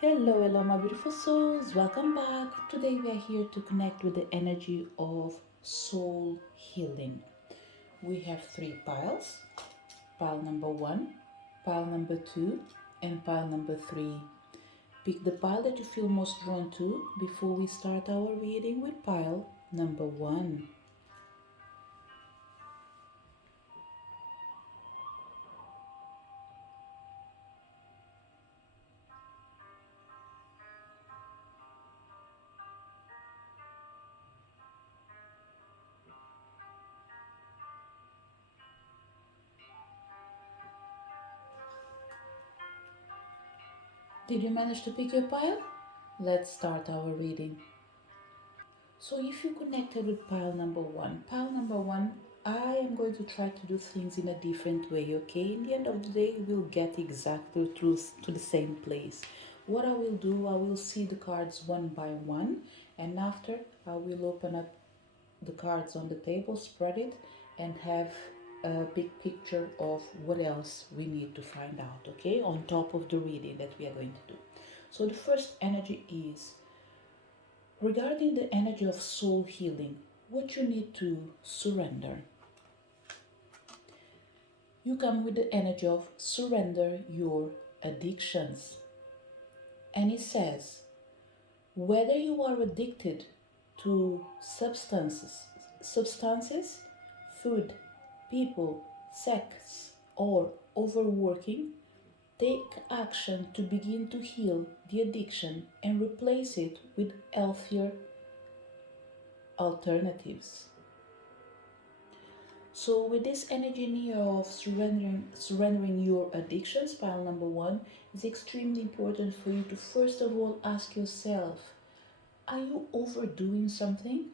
Hello, my beautiful souls. Welcome back. Today we are here to connect with the energy of soul healing. We have three piles: pile number one, pile number two, and pile number three. Pick the pile that you feel most drawn to before we start our reading with pile number one. Did you manage to pick your pile? Let's start our reading. So if you connected with pile number one, I am going to try to do things in a different way, okay? In the end of the day, we'll get exactly to the same place. What I will do, I will see the cards one by one, and after I will open up the cards on the table, spread it, and have a big picture of what else we need to find out, okay? On top of the reading that we are going to do. So the first energy is regarding the energy of soul healing, what you need to surrender. You come with the energy of surrender your addictions. And it says, whether you are addicted to substances, food, people, sex, or overworking, take action to begin to heal the addiction and replace it with healthier alternatives. So with this energy in here of surrendering your addictions, pile number one, it's extremely important for you to first of all ask yourself, are you overdoing something?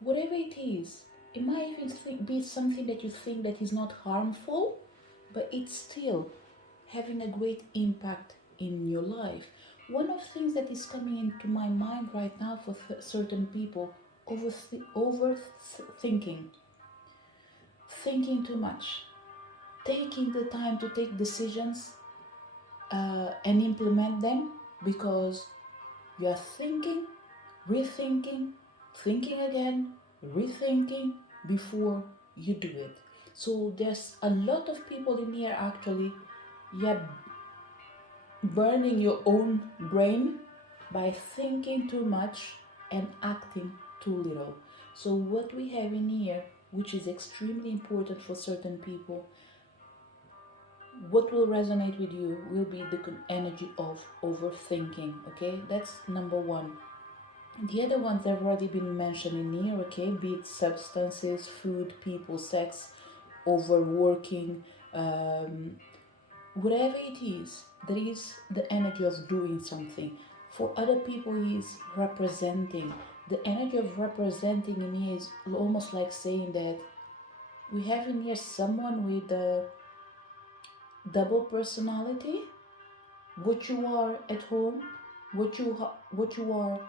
Whatever it is, it might even be something that you think that is not harmful, but it's still having a great impact in your life. One of the things that is coming into my mind right now for certain people, overthinking, thinking too much, taking the time to take decisions and implement them because you are thinking, rethinking, thinking again, rethinking before you do it. So there's a lot of people in here actually, yeah, burning your own brain by thinking too much and acting too little. So what we have in here, which is extremely important for certain people, what will resonate with you will be the energy of overthinking. Okay, that's number one. The other ones have already been mentioned in here, okay, be it substances, food, people, sex, overworking, whatever it is, there is the energy of doing something. For other people, is representing. The energy of representing in here is almost like saying that we have in here someone with a double personality. What you are at home, what you are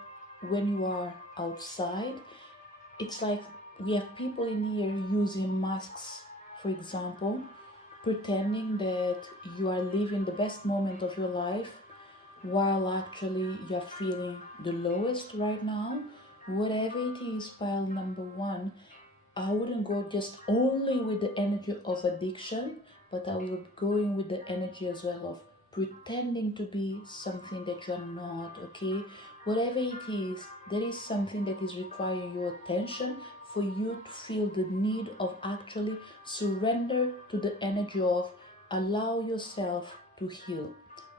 when you are outside. It's like we have people in here using masks, for example, pretending that you are living the best moment of your life while actually you're feeling the lowest right now. Whatever it is, pile number one, I wouldn't go just only with the energy of addiction, but I will be going with the energy as well of pretending to be something that you are not, okay? Whatever it is, there is something that is requiring your attention for you to feel the need of actually surrender to the energy of allow yourself to heal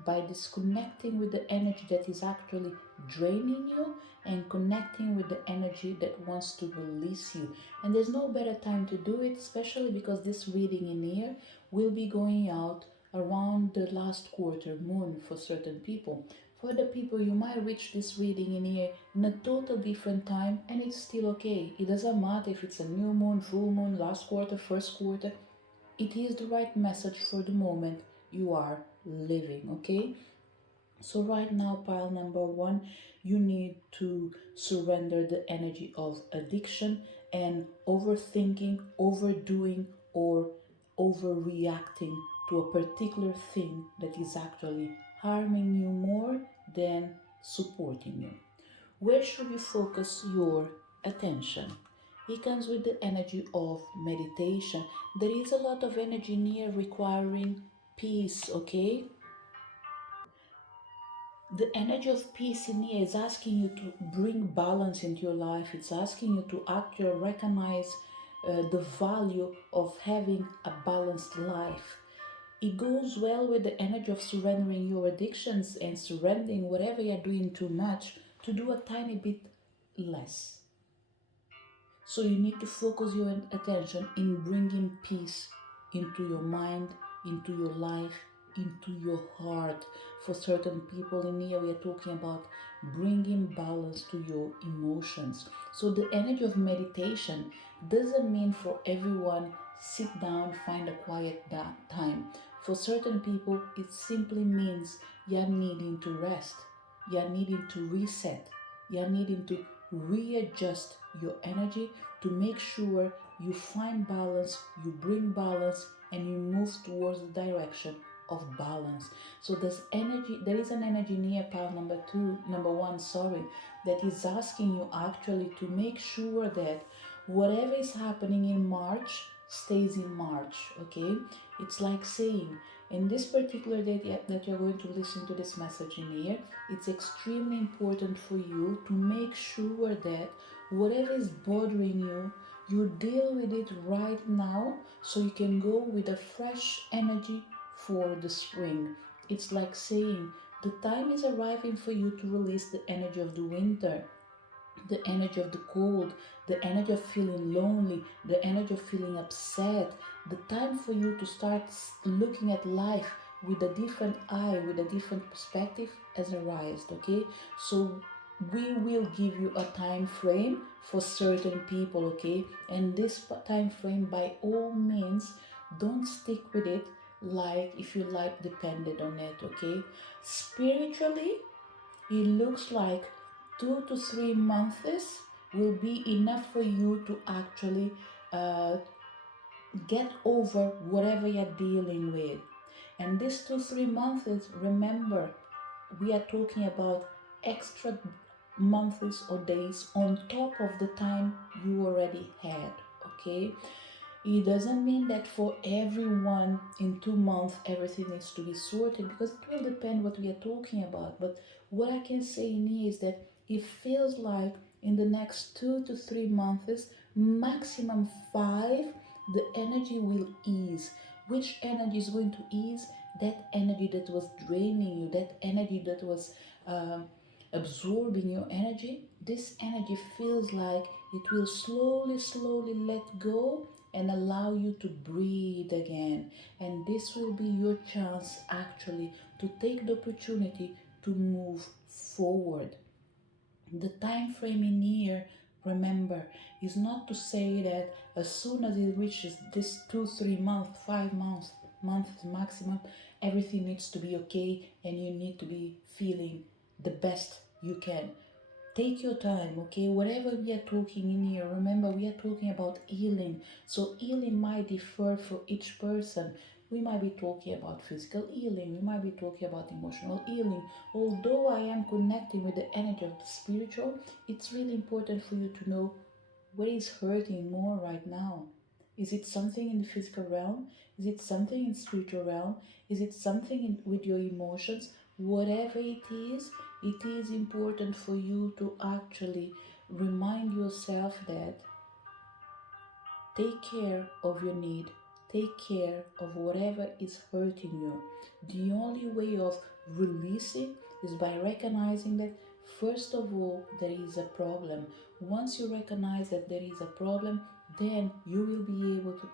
by disconnecting with the energy that is actually draining you and connecting with the energy that wants to release you. And there's no better time to do it, especially because this reading in here will be going out around the last quarter moon for certain people. For other people, you might reach this reading in here in a total different time, and it's still okay. It doesn't matter if it's a new moon, full moon, last quarter, first quarter. It is the right message for the moment you are living, okay? So right now, pile number one, you need to surrender the energy of addiction and overthinking, overdoing, or overreacting to a particular thing that is actually harming you more than supporting you. Where should you focus your attention? It comes with the energy of meditation. There is a lot of energy near requiring peace, okay? The energy of peace in here is asking you to bring balance into your life. It's asking you to actually recognize the value of having a balanced life. It goes well with the energy of surrendering your addictions and surrendering whatever you're doing too much to do a tiny bit less. So you need to focus your attention in bringing peace into your mind, into your life, into your heart. For certain people in here, we are talking about bringing balance to your emotions. So the energy of meditation doesn't mean for everyone sit down, find a quiet time. For certain people, it simply means you're needing to rest, you're needing to reset, you're needing to readjust your energy to make sure you find balance, you bring balance, and you move towards the direction of balance. So there is an energy near pile number one, that is asking you actually to make sure that whatever is happening in March stays in March, okay? It's like saying, in this particular day that you're going to listen to this message in here, it's extremely important for you to make sure that whatever is bothering you, you deal with it right now so you can go with a fresh energy for the spring. It's like saying the time is arriving for you to release the energy of the winter, the energy of the cold, the energy of feeling lonely, the energy of feeling upset. The time for you to start looking at life with a different eye, with a different perspective has arrived, okay? So we will give you a time frame for certain people, okay? And this time frame, by all means, don't stick with it like if your life depended on it, okay? Spiritually, it looks like 2 to 3 months will be enough for you to actually uh, get over whatever you're dealing with. And these 2 3 months, remember, we are talking about extra months or days on top of the time you already had, okay? It doesn't mean that for everyone in 2 months everything needs to be sorted, because it will depend what we are talking about. But what I can say in here is that it feels like in the next 2 to 3 months, maximum 5, the energy will ease. Which energy is going to ease? That energy that was draining you, that energy that was uh, absorbing your energy. This energy feels like it will slowly let go and allow you to breathe again. And this will be your chance actually to take the opportunity to move forward. The time frame in here, remember, is not to say that as soon as it reaches this 2 3 months, 5 months maximum, everything needs to be okay and you need to be feeling the best you can. Take your time, okay? Whatever we are talking in here, remember we are talking about healing. So healing might differ for each person. We might be talking about physical healing, we might be talking about emotional healing. Although I am connecting with the energy of the spiritual, it's really important for you to know what is hurting more right now. Is it something in the physical realm? Is it something in the spiritual realm? Is it something with your emotions? Whatever it is important for you to actually remind yourself that take care of your need, take care of whatever is hurting you. The only way of releasing is by recognizing that first of all there is a problem. Once you recognize that there is a problem, then you will be able to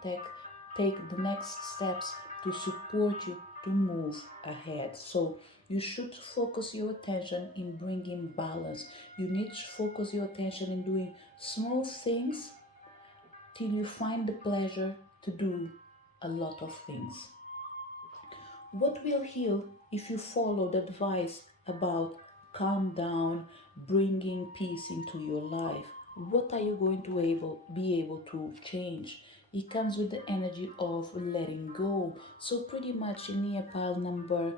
take the next steps to support you to move ahead. So you should focus your attention in bringing balance. You need to focus your attention in doing small things till you find the pleasure to do a lot of things. What will heal if you follow the advice about calm down, bringing peace into your life? What are you going to be able to change? It comes with the energy of letting go. So pretty much in near pile number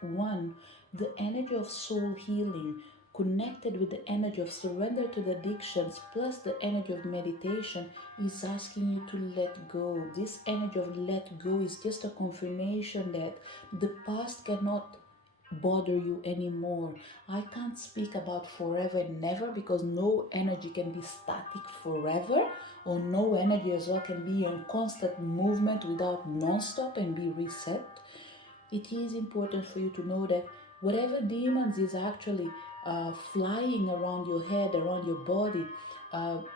one, the energy of soul healing connected with the energy of surrender to the addictions plus the energy of meditation is asking you to let go. This energy of let go is just a confirmation that the past cannot bother you anymore. I can't speak about forever and never because no energy can be static forever, or no energy as well can be in constant movement without non-stop and be reset. It is important for you to know that whatever demons is actually flying around your head, around your body,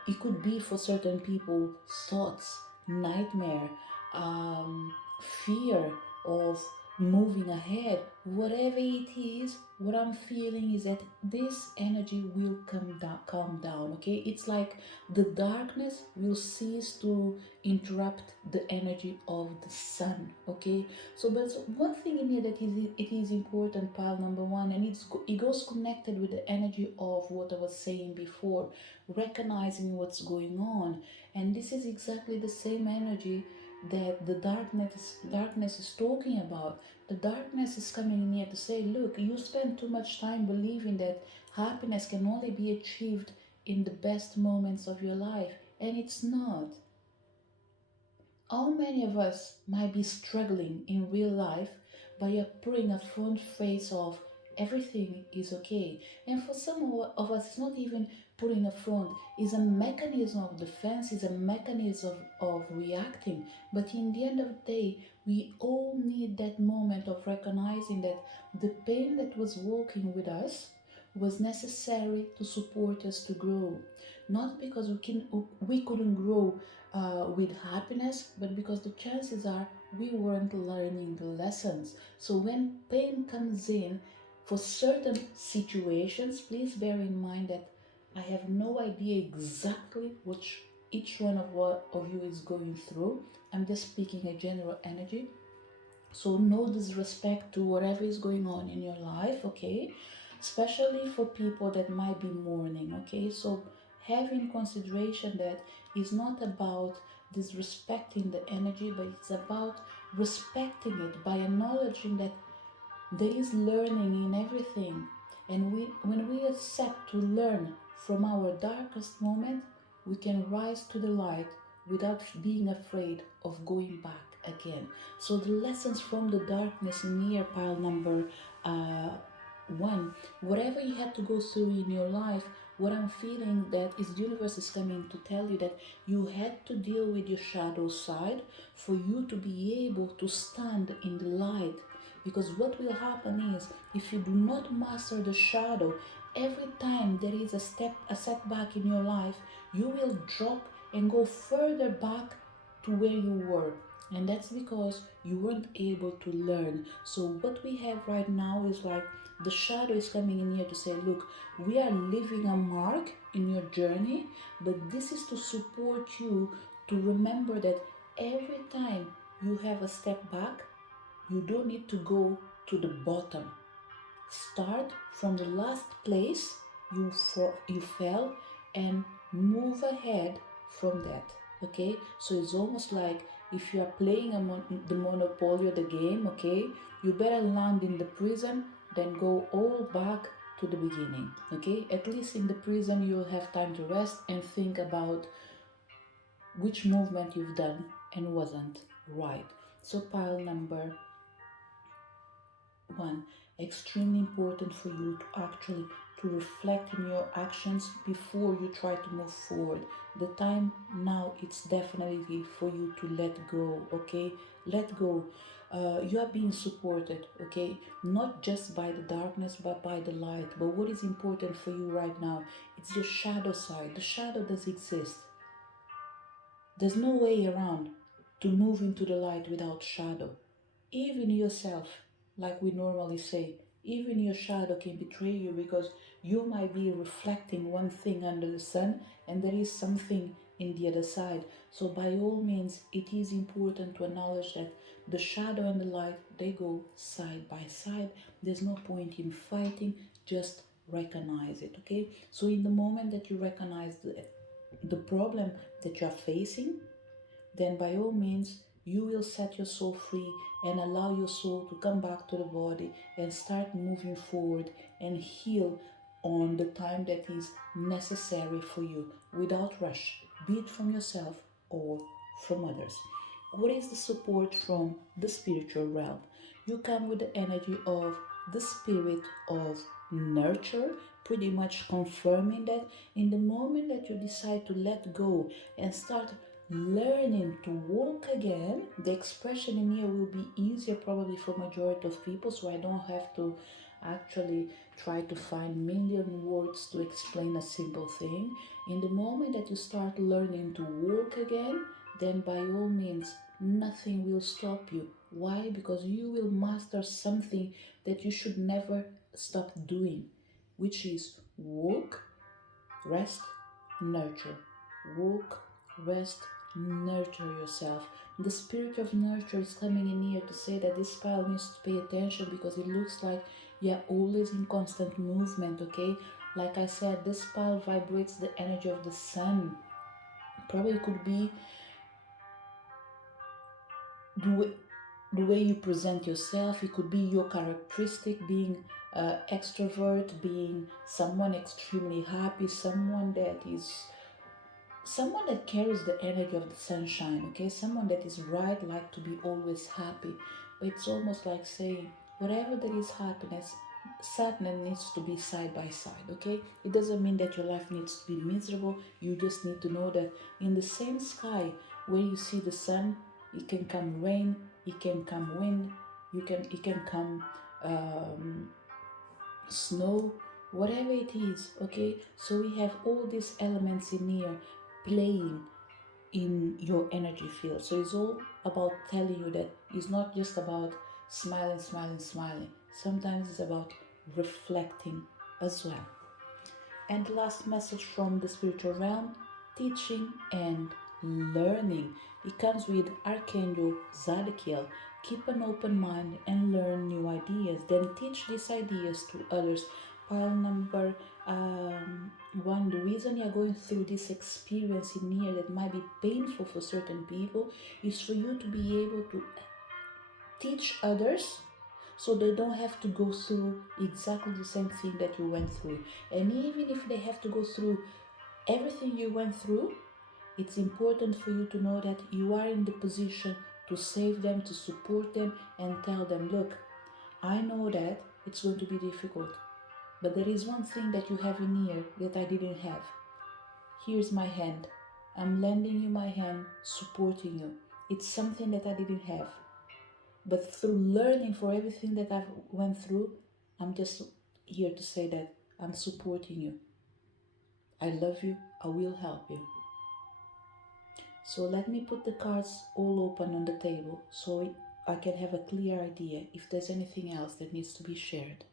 it could be for certain people thoughts, nightmare, fear of moving ahead, whatever it is. What I'm feeling is that this energy will calm down. Okay, it's like the darkness will cease to interrupt the energy of the sun. Okay, so but one thing in here that is it is important, pile number one, and it goes connected with the energy of what I was saying before, recognizing what's going on. And this is exactly the same energy that the darkness is talking about. The darkness is coming in here to say, look, you spend too much time believing that happiness can only be achieved in the best moments of your life, and it's not. How many of us might be struggling in real life by putting a front face of everything is okay? And for some of us, it's not even putting a front, it's a mechanism of defense, it's a mechanism of reacting. But in the end of the day, we all need that moment of recognizing that the pain that was walking with us was necessary to support us to grow. Not because we couldn't grow with happiness, but because the chances are we weren't learning the lessons. So when pain comes in for certain situations, please bear in mind that I have no idea exactly which each one of what of you is going through. I'm just speaking a general energy. So no disrespect to whatever is going on in your life, okay? Especially for people that might be mourning, okay? So have in consideration that it's not about disrespecting the energy, but it's about respecting it by acknowledging that there is learning in everything. And when we accept to learn from our darkest moment, we can rise to the light without being afraid of going back again. So the lessons from the darkness in year pile number uh, one, whatever you had to go through in your life, what I'm feeling that is the universe is coming to tell you that you had to deal with your shadow side for you to be able to stand in the light. Because what will happen is, if you do not master the shadow, every time there is a setback in your life, you will drop and go further back to where you were. And that's because you weren't able to learn. So what we have right now is like the shadow is coming in here to say, look, we are leaving a mark in your journey, but this is to support you to remember that every time you have a step back, you don't need to go to the bottom. Start from the last place you fell and move ahead from that. Okay, so it's almost like if you are playing the Monopoly, the game, okay, you better land in the prison than go all back to the beginning. Okay, at least in the prison you'll have time to rest and think about which movement you've done and wasn't right. So pile number one, extremely important for you to actually to reflect in your actions before you try to move forward. The time now, it's definitely for you to let go. Okay, let go. You are being supported, okay, not just by the darkness but by the light. But what is important for you right now, it's the shadow side. The shadow does exist. There's no way around to move into the light without shadow. Even yourself, like we normally say, even your shadow can betray you because you might be reflecting one thing under the sun and there is something in the other side. So by all means, it is important to acknowledge that the shadow and the light, they go side by side. There's no point in fighting, just recognize it, okay? So in the moment that you recognize the problem that you're facing, then by all means you will set your soul free and allow your soul to come back to the body and start moving forward and heal on the time that is necessary for you without rush, be it from yourself or from others. What is the support from the spiritual realm? You come with the energy of the spirit of nurture, pretty much confirming that in the moment that you decide to let go and start learning to walk again, the expression in here will be easier probably for majority of people, so I don't have to actually try to find million words to explain a simple thing. In the moment that you start learning to walk again, then by all means nothing will stop you. Why? Because you will master something that you should never stop doing, which is walk, rest, nurture. Walk, rest, nurture yourself. The spirit of nurture is coming in here to say that this pile needs to pay attention because it looks like you're always in constant movement, okay? Like I said, this pile vibrates the energy of the sun. Probably could be the way, the way you present yourself. It could be your characteristic, being extrovert, being someone extremely happy, someone that carries the energy of the sunshine, okay? Someone that is bright, like to be always happy. But it's almost like saying, whatever there is happiness, sadness needs to be side by side, okay? It doesn't mean that your life needs to be miserable. You just need to know that in the same sky where you see the sun, it can come rain, it can come wind, it can come snow, whatever it is, okay? So we have all these elements in here playing in your energy field. So it's all about telling you that it's not just about smiling, smiling, smiling. Sometimes it's about reflecting as well. And the last message from the spiritual realm, teaching and learning. It comes with Archangel Zadkiel. Keep an open mind and learn new ideas. Then teach these ideas to others. Pile number one, the reason you're going through this experience in here that might be painful for certain people is for you to be able to teach others so they don't have to go through exactly the same thing that you went through. And even if they have to go through everything you went through, it's important for you to know that you are in the position to save them, to support them, and tell them, look, I know that it's going to be difficult, but there is one thing that you have in here that I didn't have. Here's my hand. I'm lending you my hand, supporting you. It's something that I didn't have. But through learning for everything that I've went through, I'm just here to say that I'm supporting you. I love you. I will help you. So let me put the cards all open on the table so I can have a clear idea if there's anything else that needs to be shared.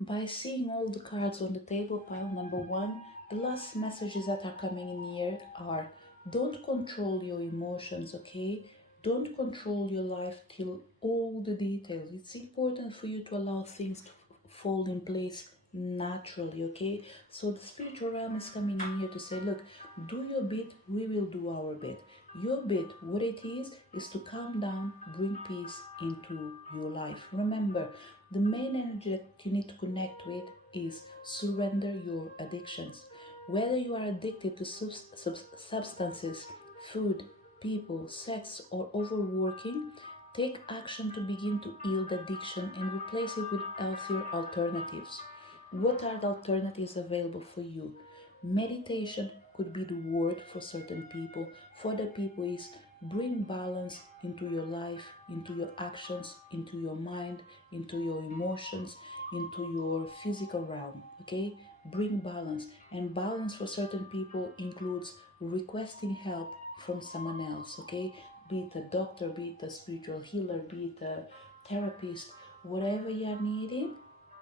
By seeing all the cards on the table, pile number one, the last messages that are coming in here are, don't control your emotions, okay? Don't control your life till all the details. It's important for you to allow things to fall in place naturally, okay? So the spiritual realm is coming in here to say, look, do your bit, we will do our bit. Your bit, what it is to calm down, bring peace into your life. Remember, the main energy that you need to connect with is surrender your addictions. Whether you are addicted to substances, food, people, sex, or overworking, take action to begin to heal the addiction and replace it with healthier alternatives. What are the alternatives available for you? Meditation could be the word for certain people. For other people is bring balance into your life, into your actions, into your mind, into your emotions, into your physical realm, okay? Bring balance. And balance for certain people includes requesting help from someone else, okay? Be it a doctor, be it a spiritual healer, be it a therapist, whatever you are needing,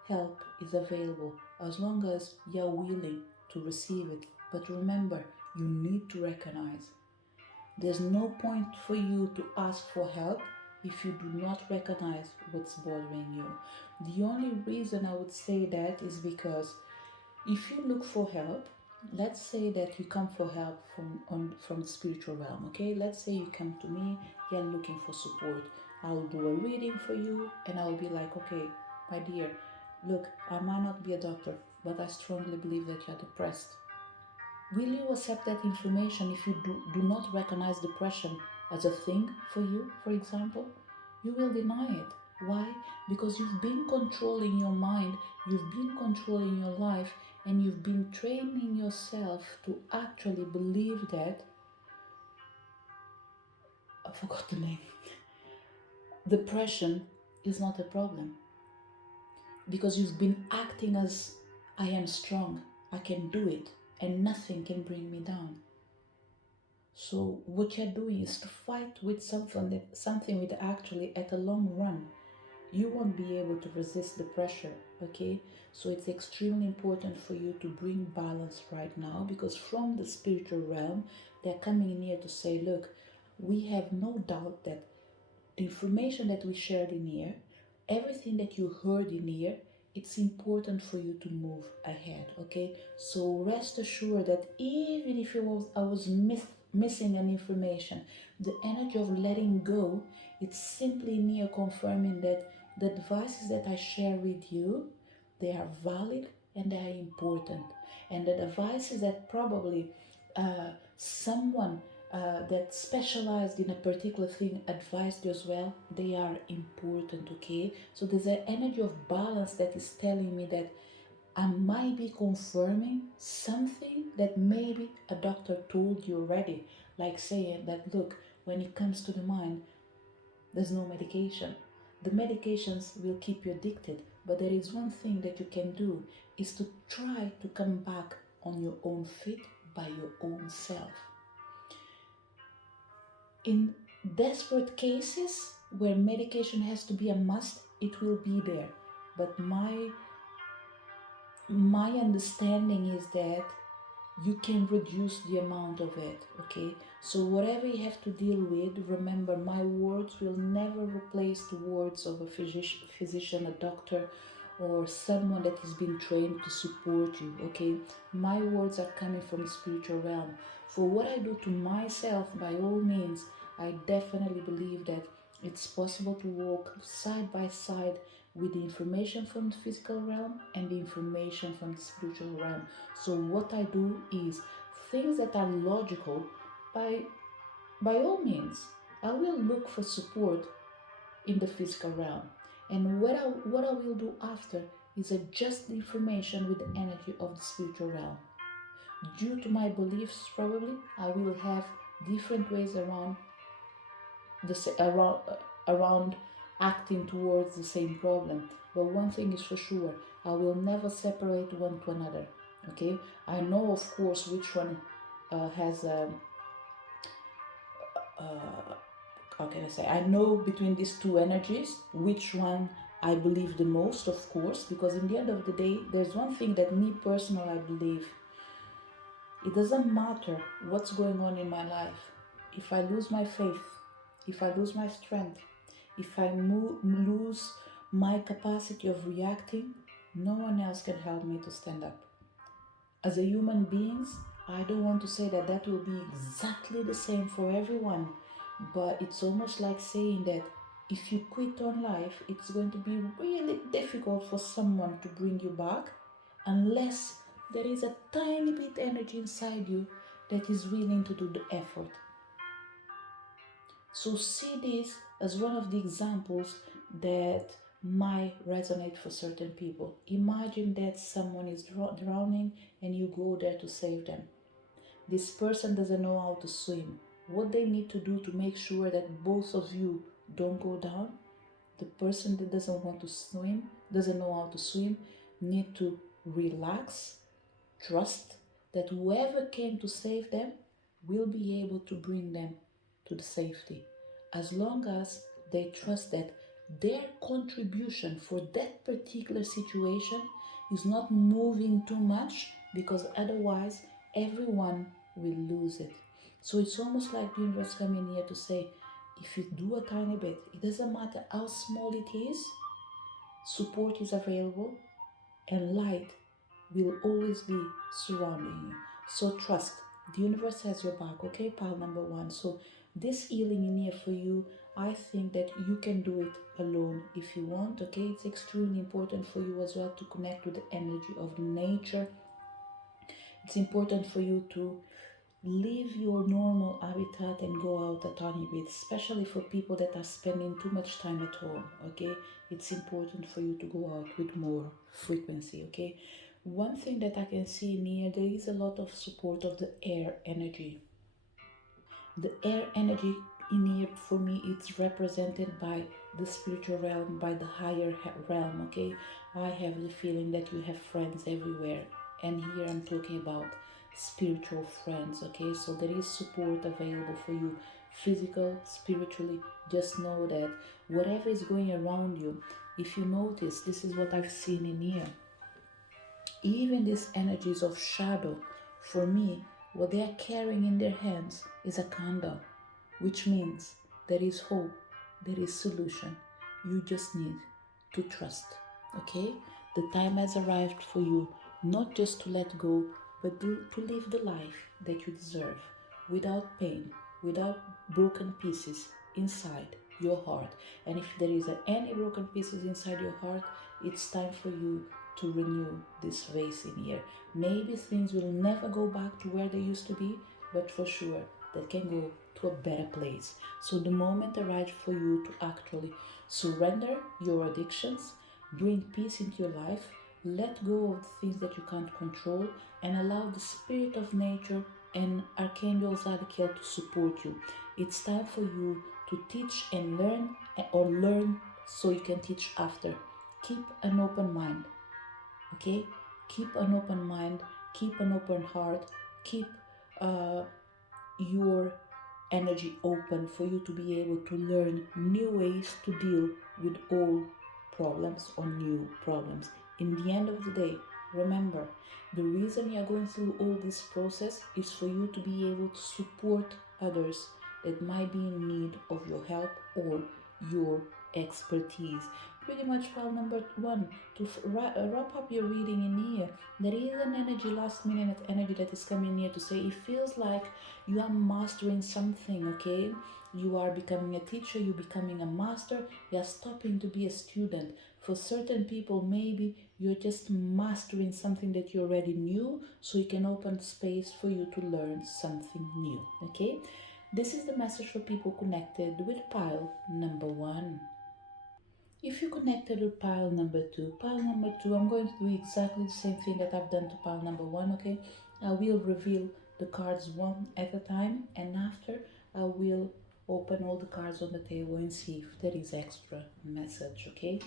help is available as long as you're willing to receive it. But remember, you need to recognize there's no point for you to ask for help if you do not recognize what's bothering you. The only reason I would say that is because if you look for help let's say that you come for help from the spiritual realm. Okay, let's say you come to me, you're looking for support. I'll do a reading for you, and I'll be like, okay, my dear, look, I might not be a doctor, but I strongly believe that you're depressed. Will you accept that information if you do not recognize depression as a thing for you, for example? You will deny it. Why? Because you've been controlling your mind, you've been controlling your life, and you've been training yourself to actually believe that, I forgot the name, depression is not a problem. Because you've been acting as, I am strong, I can do it, and nothing can bring me down. So what you're doing is to fight with something with actually at a long run you won't be able to resist the pressure. Okay, so it's extremely important for you to bring balance right now, because from the spiritual realm they're coming in here to say, look, we have no doubt that the information that we shared in here, everything that you heard in here, it's important for you to move ahead. Okay, so rest assured that even if I was missing an information, the energy of letting go, it's simply near confirming that the devices that I share with you, they are valid and they are important, and the devices that probably someone that specialized in a particular thing advised you as well, they are important. Okay, so there's an energy of balance that is telling me that I might be confirming something that maybe a doctor told you already, like saying that, look, when it comes to the mind, there's no medication. The medications will keep you addicted, but there is one thing that you can do, is to try to come back on your own feet by your own self. In desperate cases where medication has to be a must, it will be there. But my understanding is that you can reduce the amount of it. Okay, so whatever you have to deal with, remember, my words will never replace the words of a physician, a doctor, or someone that has been trained to support you. Okay, my words are coming from the spiritual realm. For what I do to myself, by all means, I definitely believe that it's possible to walk side by side with the information from the physical realm and the information from the spiritual realm. So what I do is things that are logical, by all means, I will look for support in the physical realm. And what I will do after is adjust the information with the energy of the spiritual realm. Due to my beliefs, probably I will have different ways around around acting towards the same problem. But one thing is for sure, I will never separate one to another. Okay, I know of course which one has uh, how can I say? I know between these two energies which one I believe the most, of course, because in the end of the day, there's one thing that me personally I believe. It doesn't matter what's going on in my life. If I lose my faith, if I lose my strength, if I lose my capacity of reacting, no one else can help me to stand up. As a human beings, I don't want to say that that will be exactly the same for everyone, but it's almost like saying that if you quit on life, it's going to be really difficult for someone to bring you back unless there is a tiny bit energy inside you that is willing to do the effort. So see this as one of the examples that might resonate for certain people. Imagine that someone is drowning and you go there to save them. This person doesn't know how to swim. What they need to do to make sure that both of you don't go down, the person that doesn't want to swim, doesn't know how to swim, need to relax, trust that whoever came to save them will be able to bring them to the safety, as long as they trust that their contribution for that particular situation is not moving too much, because otherwise everyone will lose it. So it's almost like the universe coming here to say, if you do a tiny bit, it doesn't matter how small it is, support is available and light will always be surrounding you. So trust, the universe has your back, okay, pile number one. So this healing in here for you, I think that you can do it alone if you want, okay? It's extremely important for you as well to connect with the energy of nature. It's important for you to leave your normal habitat and go out a tiny bit, especially for people that are spending too much time at home, okay? It's important for you to go out with more frequency, okay? One thing that I can see in here, there is a lot of support of the air energy. The air energy in here for me, it's represented by the spiritual realm, by the higher realm, okay? I have the feeling that you have friends everywhere, and here I'm talking about spiritual friends, okay? So there is support available for you, physical, spiritually. Just know that whatever is going around you, if you notice, this is what I've seen in here, even these energies of shadow, for me, what they are carrying in their hands is a candle, which means there is hope, there is solution. You just need to trust. Okay? The time has arrived for you not just to let go, but to live the life that you deserve without pain, without broken pieces inside your heart. And if there is any broken pieces inside your heart, it's time for you to renew this vase in here. Maybe things will never go back to where they used to be, but for sure they can go to a better place. So the moment arrives for you to actually surrender your addictions, bring peace into your life, let go of the things that you can't control, and allow the spirit of nature and Archangel Zadkiel to support you. It's time for you to teach and learn, or learn so you can teach after. Keep an open mind, okay? Keep an open mind, keep an open heart, keep uh, your energy open for you to be able to learn new ways to deal with old problems or new problems. In the end of the day, remember, the reason you are going through all this process is for you to be able to support others that might be in need of your help or your expertise. Pretty much file number one, to wrap up your reading in here, there is an energy, last minute energy that is coming here to say it feels like you are mastering something, okay? You are becoming a teacher, you're becoming a master, you are stopping to be a student. For certain people, maybe you're just mastering something that you already knew, so you can open space for you to learn something new, okay? This is the message for people connected with pile number one. If you connected with pile number two, I'm going to do exactly the same thing that I've done to pile number one, okay? I will reveal the cards one at a time, and after I will open all the cards on the table and see if there is extra message, okay?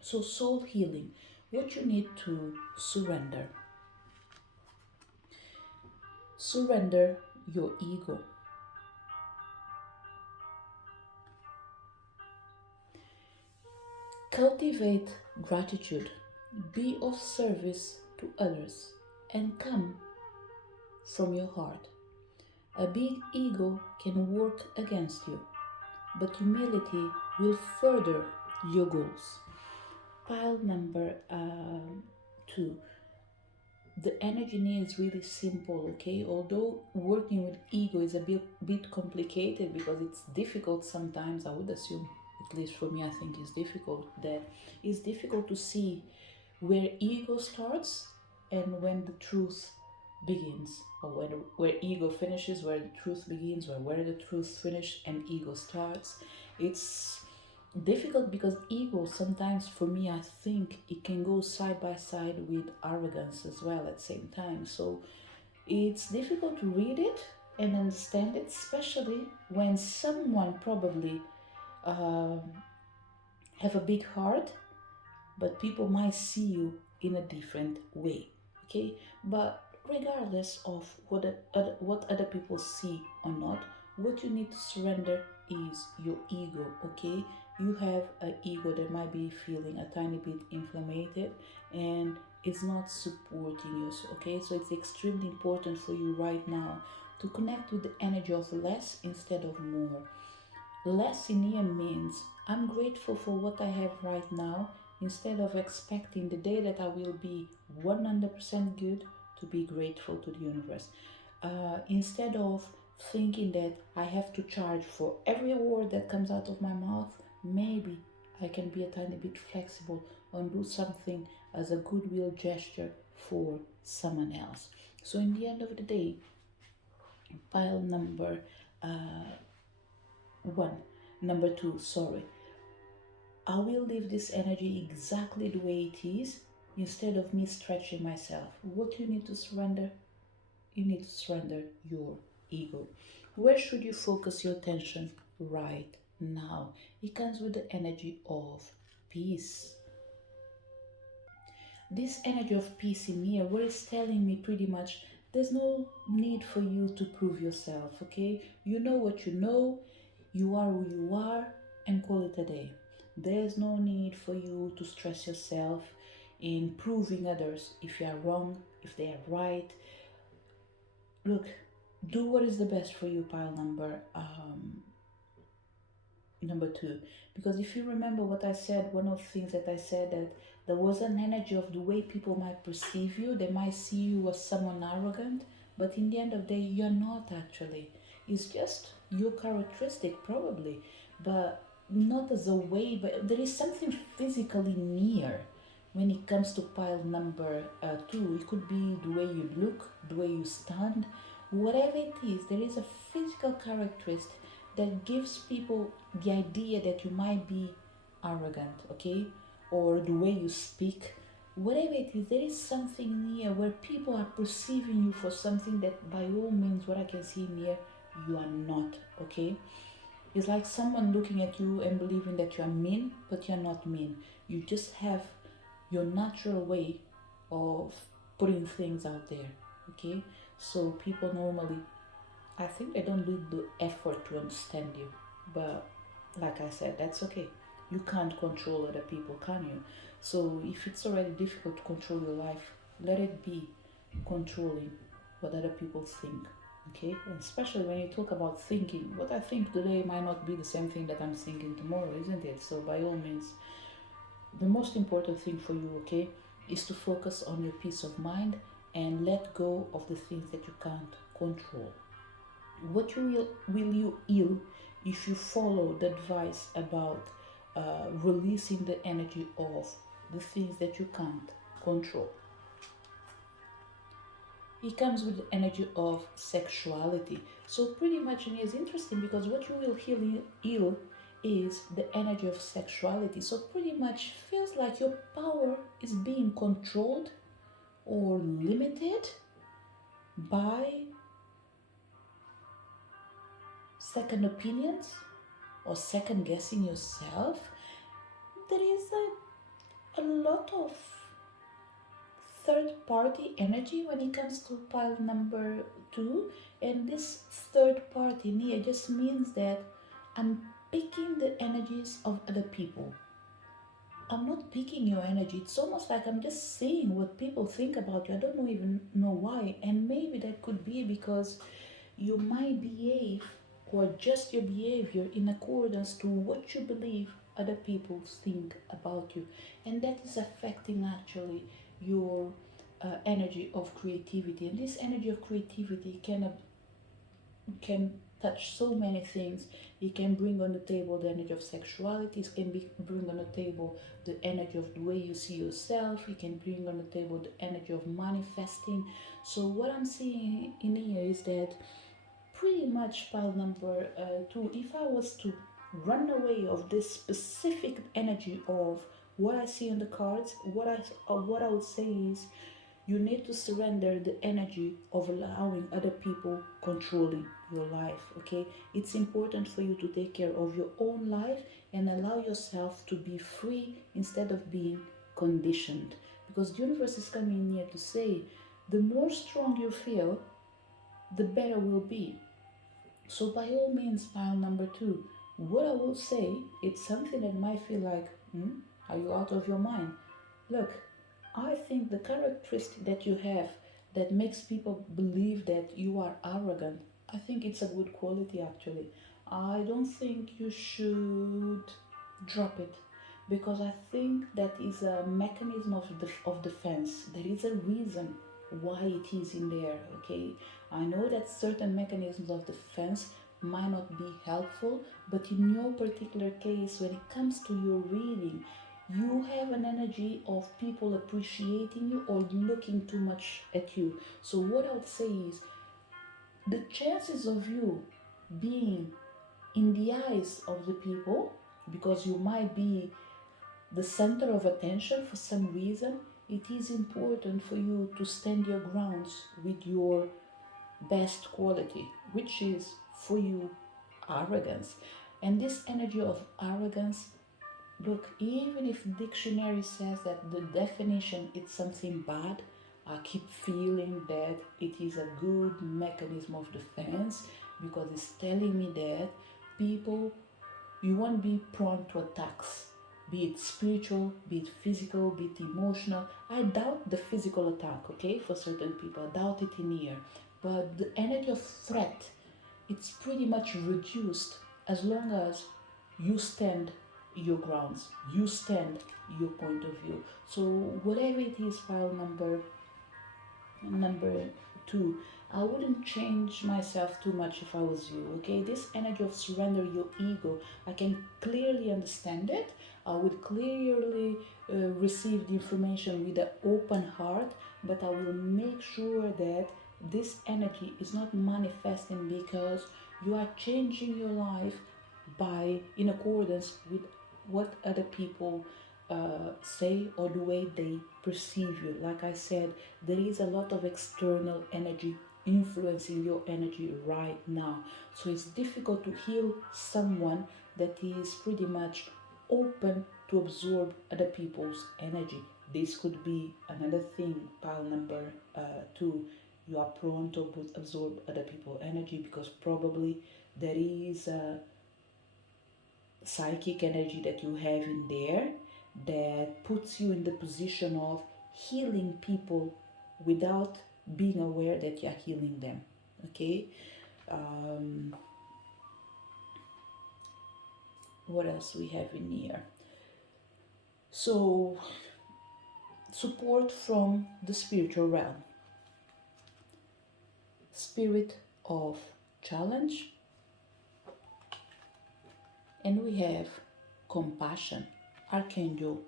So soul healing, what you need to surrender. Surrender your ego. Cultivate gratitude. Be of service to others and come from your heart. A big ego can work against you, but humility will further your goals. Pile number two. The energy in here is really simple, okay? Although working with ego is a bit complicated because it's difficult sometimes, I would assume, at least for me, I think it's difficult. That it's difficult to see where ego starts and when the truth begins, or where ego finishes, where the truth begins, or where the truth finishes and ego starts. It's difficult because ego sometimes, for me, I think it can go side by side with arrogance as well at the same time. So it's difficult to read it and understand it, especially when someone probably um, have a big heart, but people might see you in a different way, okay? But regardless of what other people see or not, what you need to surrender is your ego, okay? You have an ego that might be feeling a tiny bit inflamed and it's not supporting you, okay? So it's extremely important for you right now to connect with the energy of less instead of more. Less in here means I'm grateful for what I have right now, Instead of expecting the day that I will be 100% good, to be grateful to the universe. Instead of thinking that I have to charge for every word that comes out of my mouth, maybe I can be a tiny bit flexible and do something as a goodwill gesture for someone else. So, in the end of the day, pile number uh, one, number two, sorry, I will leave this energy exactly the way it is instead of me stretching myself. What you need to surrender? You need to surrender your ego. Where should you focus your attention right now? It comes with the energy of peace. This energy of peace in here, what it's telling me pretty much, there's no need for you to prove yourself, okay? You know what you know, you are who you are, and call it a day. There's no need for you to stress yourself in proving others if you are wrong, if they are right. Look, do what is the best for you, pile number two. Because if you remember what I said, one of the things that I said, that there was an energy of the way people might perceive you. They might see you as someone arrogant, but in the end of the day, you're not actually. It's just your characteristic, probably, but not as a way, but there is something physically near when it comes to pile number two. It could be the way you look, the way you stand, whatever it is, there is a physical characteristic that gives people the idea that you might be arrogant, okay? Or the way you speak, whatever it is, there is something near where people are perceiving you for something that, by all means, what I can see near, you are not, okay? It's like someone looking at you and believing that you are mean, but you're not mean. You just have your natural way of putting things out there, okay? So people normally, I think they don't do the effort to understand you. But like I said, that's okay. You can't control other people, can you? So if it's already difficult to control your life, let it be controlling what other people think. Okay? And especially when you talk about thinking, what I think today might not be the same thing that I'm thinking tomorrow, isn't it? So by all means, the most important thing for you, okay, is to focus on your peace of mind and let go of the things that you can't control. What will you heal if you follow the advice about releasing the energy of the things that you can't control? It comes with the energy of sexuality. So pretty much it is interesting because what you will heal is the energy of sexuality. So pretty much feels like your power is being controlled or limited by second opinions or second guessing yourself. There is a lot of third party energy when it comes to pile number two, and this third party near just means that I'm picking the energies of other people. I'm not picking your energy. It's almost like I'm just seeing what people think about you. I don't even know why, and maybe that could be because you might behave or adjust your behavior in accordance to what you believe other people think about you, and that is affecting actually your energy of creativity. And this energy of creativity can touch so many things. It can bring on the table the energy of sexuality. It can bring on the table the energy of the way you see yourself. It can bring on the table the energy of manifesting. So what I'm seeing in here is that pretty much pile number two, if I was to run away of this specific energy of what I see on the cards, what I would say is you need to surrender the energy of allowing other people controlling your life, okay? It's important for you to take care of your own life and allow yourself to be free instead of being conditioned, because the universe is coming here to say the more strong you feel, the better will be. So by all means, pile number two, what I will say, it's something that might feel like, are you out of your mind? Look, I think the characteristic that you have that makes people believe that you are arrogant, I think it's a good quality actually. I don't think you should drop it, because I think that is a mechanism of defense. There is a reason why it is in there, okay? I know that certain mechanisms of defense might not be helpful, but in your particular case, when it comes to your reading, you have an energy of people appreciating you or looking too much at you. So, what I would say is the chances of you being in the eyes of the people, because you might be the center of attention for some reason, it is important for you to stand your grounds with your best quality, which is for you arrogance. And this energy of arrogance, look, even if dictionary says that the definition is something bad, I keep feeling that it is a good mechanism of defense, because it's telling me that people, you won't be prone to attacks, be it spiritual, be it physical, be it emotional. I doubt the physical attack, okay, for certain people. I doubt it in here. But the energy of threat, it's pretty much reduced as long as you stand your grounds, you stand your point of view. So whatever it is, file number two, I wouldn't change myself too much if I was you, okay? This energy of surrender your ego, I can clearly understand it. I would clearly receive the information with an open heart, but I will make sure that this energy is not manifesting because you are changing your life by in accordance with what other people say or the way they perceive you. Like I said, there is a lot of external energy influencing your energy right now. So it's difficult to heal someone that is pretty much open to absorb other people's energy. This could be another thing, pile number two. You are prone to absorb other people's energy because probably there is a psychic energy that you have in there that puts you in the position of healing people without being aware that you're healing them. Okay. um, what else we have in here? So support from the spiritual realm, spirit of challenge, and we have compassion, Archangel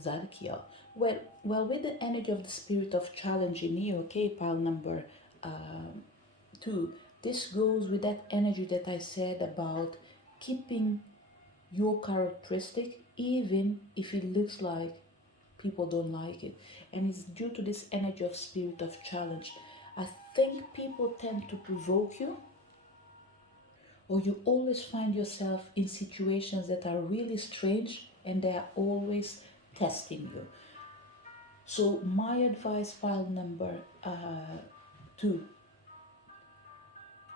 Zadkiel. Well, with the energy of the spirit of challenge in you, okay, pile number two, this goes with that energy that I said about keeping your characteristic even if it looks like people don't like it. And it's due to this energy of spirit of challenge. I think people tend to provoke you, or you always find yourself in situations that are really strange and they are always testing you. So my advice, file number two,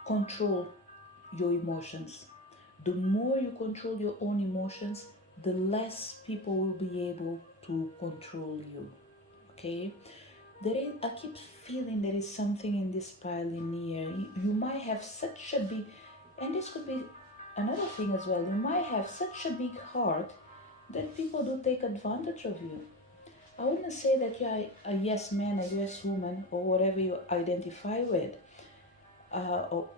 control your emotions. The more you control your own emotions, the less people will be able to control you. Okay? I keep feeling there is something in this pile in here. You might have such a big, and this could be another thing as well. You might have such a big heart that people do take advantage of you. I wouldn't say that you're a yes man, a yes woman, or whatever you identify with. Or,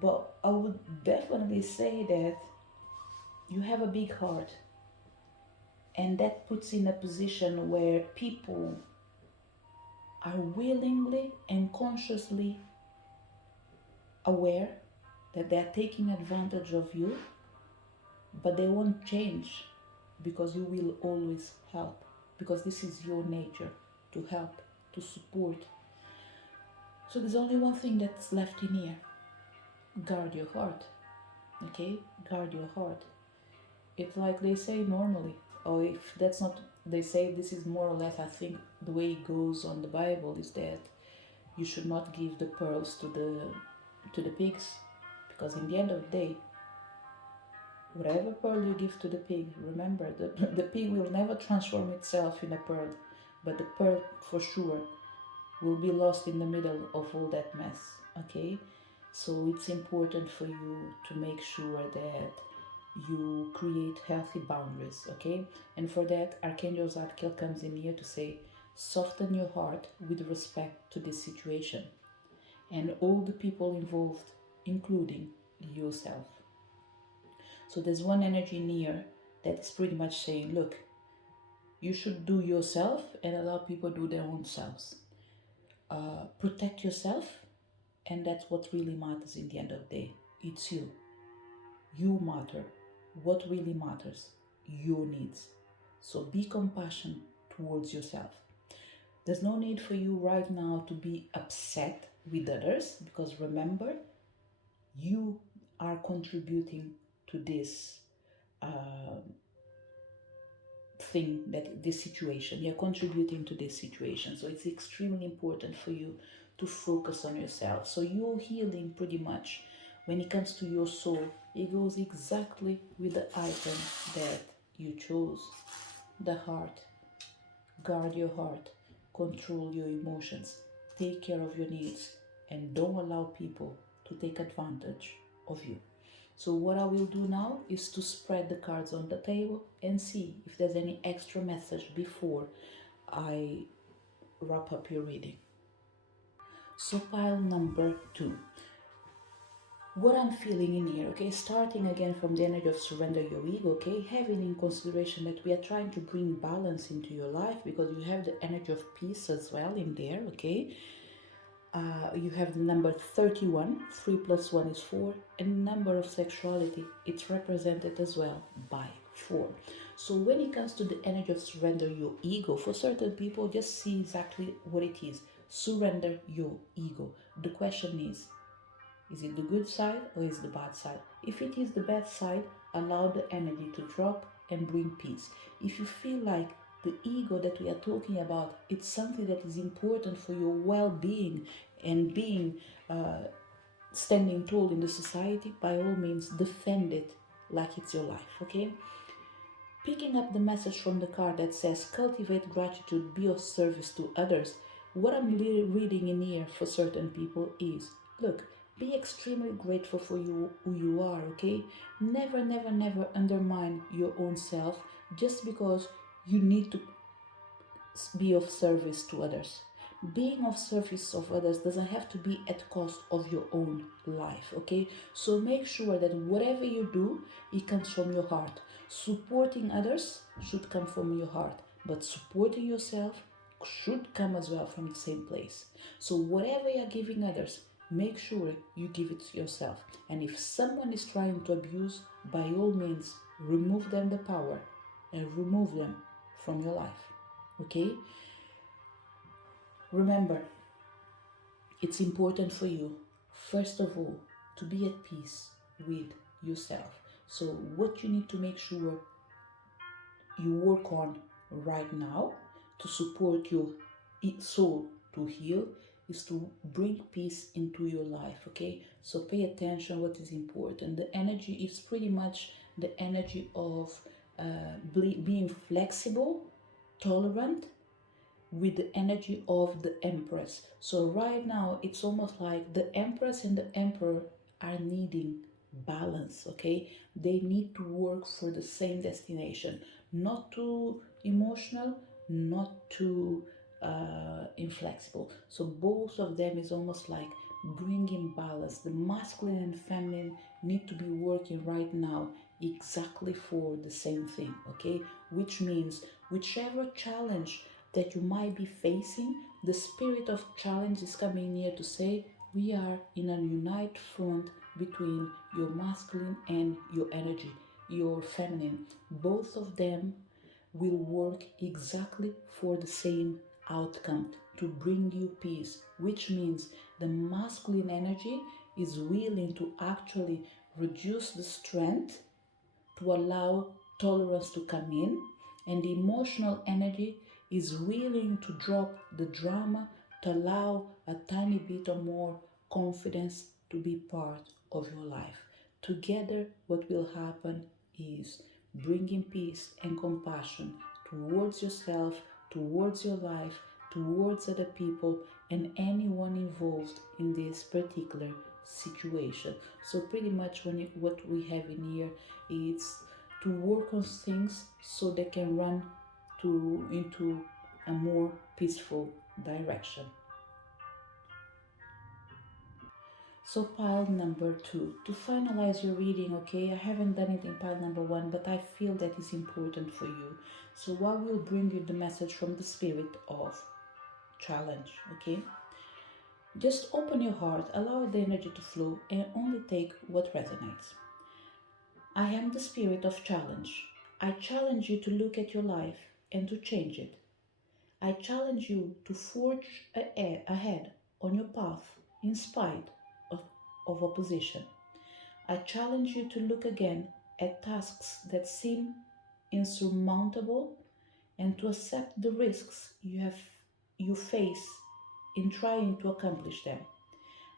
but I would definitely say that you have a big heart, and that puts in a position where people are willingly and consciously aware that they are taking advantage of you, but they won't change because you will always help, because this is your nature, to help, to support. So there's only one thing that's left in here: guard your heart. Okay, guard your heart. It's like they say normally, or if that's not, they say this is more or less, I think the way it goes on the Bible is that you should not give the pearls to the pigs, because in the end of the day, whatever pearl you give to the pig, remember the pig will never transform itself in a pearl, but the pearl for sure will be lost in the middle of all that mess. Okay, so it's important for you to make sure that you create healthy boundaries, okay? And for that, Archangel Zadkiel comes in here to say, soften your heart with respect to this situation and all the people involved, including yourself. So there's one energy in here that is pretty much saying, look, you should do yourself and allow people do their own selves. Protect yourself, and that's what really matters in the end of the day. It's you. You matter. What really matters? Your needs. So be compassionate towards yourself. There's no need for you right now to be upset with others, because remember, you are contributing to this uh, thing, that this situation. You're contributing to this situation. So it's extremely important for you to focus on yourself. So your healing, pretty much, when it comes to your soul, it goes exactly with the item that you chose. The heart. Guard your heart. Control your emotions. Take care of your needs. And don't allow people to take advantage of you. So what I will do now is to spread the cards on the table and see if there's any extra message before I wrap up your reading. So pile number 2. What I'm feeling in here, okay, starting again from the energy of surrender your ego, okay, having in consideration that we are trying to bring balance into your life, because you have the energy of peace as well in there, okay. You have the number 31, 3 plus 1 is 4, and number of sexuality, it's represented as well by 4. So when it comes to the energy of surrender your ego, for certain people, just see exactly what it is. Surrender your ego. The question is it the good side or is it the bad side? If it is the bad side, allow the energy to drop and bring peace. If you feel like the ego that we are talking about, it's something that is important for your well-being and being standing tall in the society, by all means defend it like it's your life, okay? Picking up the message from the card that says cultivate gratitude, be of service to others, what I'm reading in here for certain people is, look, be extremely grateful for you, who you are, okay? Never, never, never undermine your own self just because you need to be of service to others. Being of service of others doesn't have to be at cost of your own life, okay? So make sure that whatever you do, it comes from your heart. Supporting others should come from your heart, but supporting yourself should come as well from the same place. So whatever you're giving others, make sure you give it to yourself. And if someone is trying to abuse, by all means, remove them the power and remove them from your life. Okay? Remember, it's important for you, first of all, to be at peace with yourself. So, what you need to make sure you work on right now to support your soul to heal is to bring peace into your life, okay? So, pay attention what is important. The energy is pretty much the energy of being flexible, tolerant, with the energy of the Empress. So right now it's almost like the Empress and the Emperor are needing balance, okay? They need to work for the same destination, not too emotional, not too inflexible. So both of them is almost like bringing balance. The masculine and feminine need to be working right now exactly for the same thing, okay? Which means whichever challenge that you might be facing, the spirit of challenge is coming here to say we are in a unite front between your masculine and your energy, your feminine. Both of them will work exactly for the same outcome, to bring you peace, which means the masculine energy is willing to actually reduce the strength to allow tolerance to come in, and the emotional energy is willing to drop the drama to allow a tiny bit of more confidence to be part of your life. Together, what will happen is bringing peace and compassion towards yourself, towards your life, towards other people, and anyone involved in this particular situation. So pretty much what we have in here is to work on things so they can run to into a more peaceful direction. So pile number two, to finalize your reading, okay? I haven't done it in pile number one, but I feel that is important for you. So what will bring you the message from the spirit of challenge, okay? Just open your heart, allow the energy to flow, and only take what resonates. I am the spirit of challenge. I challenge you to look at your life and to change it. I challenge you to forge ahead on your path in spite of, of opposition. I challenge you to look again at tasks that seem insurmountable and to accept the risks you face in trying to accomplish them.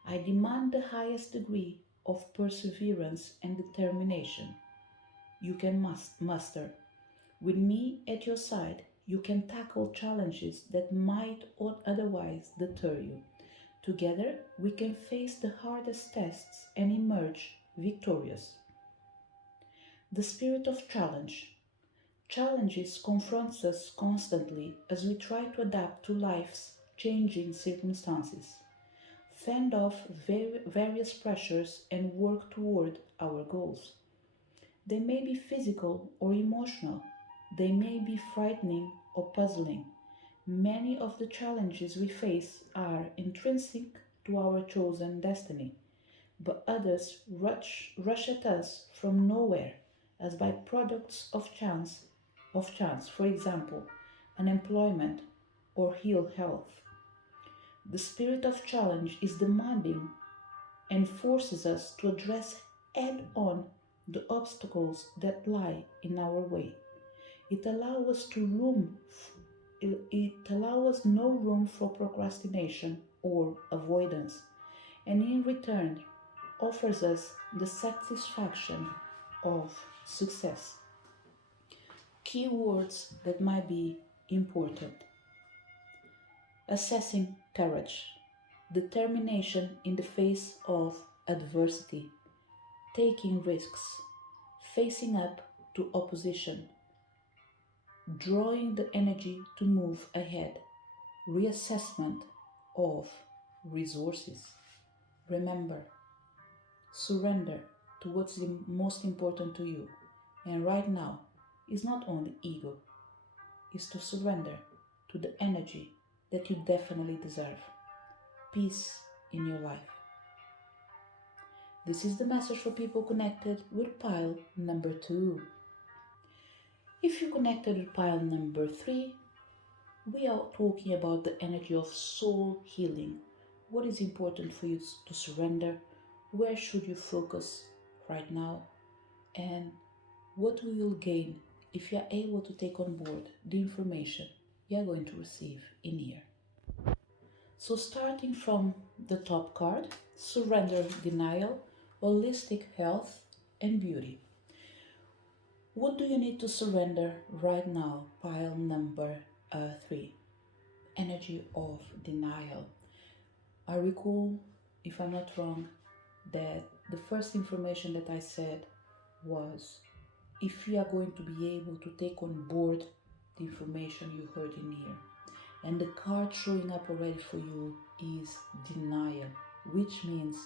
I demand the highest degree of perseverance and determination you can muster. With me at your side, you can tackle challenges that might or otherwise deter you. Together, we can face the hardest tests and emerge victorious. The spirit of challenge. Challenges confronts us constantly as we try to adapt to life's changing circumstances, fend off various pressures, and work toward our goals. They may be physical or emotional. They may be frightening or puzzling. Many of the challenges we face are intrinsic to our chosen destiny, but others rush at us from nowhere as byproducts of chance, for example, unemployment or ill health. The spirit of challenge is demanding and forces us to address head on the obstacles that lie in our way. It allows us to room it allows us no room for procrastination or avoidance, and in return offers us the satisfaction of success. Keywords that might be important: assessing courage, determination in the face of adversity, taking risks, facing up to opposition, drawing the energy to move ahead, reassessment of resources. Remember, surrender to what's the most important to you. And right now is not only ego, is to surrender to the energy that you definitely deserve. Peace in your life. This is the message for people connected with pile number two. If you connected with pile number three, we are talking about the energy of soul healing. What is important for you to surrender? Where should you focus right now? And what will you gain if you are able to take on board the information you are going to receive in here? So, starting from the top card, surrender, denial, holistic health, and beauty. What do you need to surrender right now? Pile number three, energy of denial. I recall, if I'm not wrong, that the first information that I said was if you are going to be able to take on board the information you heard in here. And the card showing up already for you is denial, which means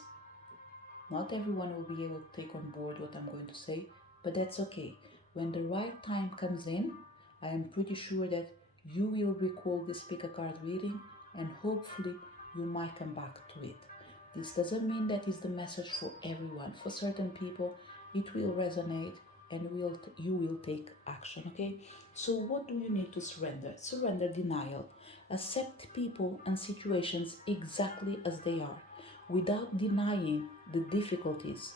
not everyone will be able to take on board what I'm going to say, but that's okay. When the right time comes in, I am pretty sure that you will recall this pick a card reading and hopefully you might come back to it. This doesn't mean that is the message for everyone. For certain people, it will resonate and you will take action, okay? So what do you need to surrender? Surrender denial. Accept people and situations exactly as they are without denying the difficulties.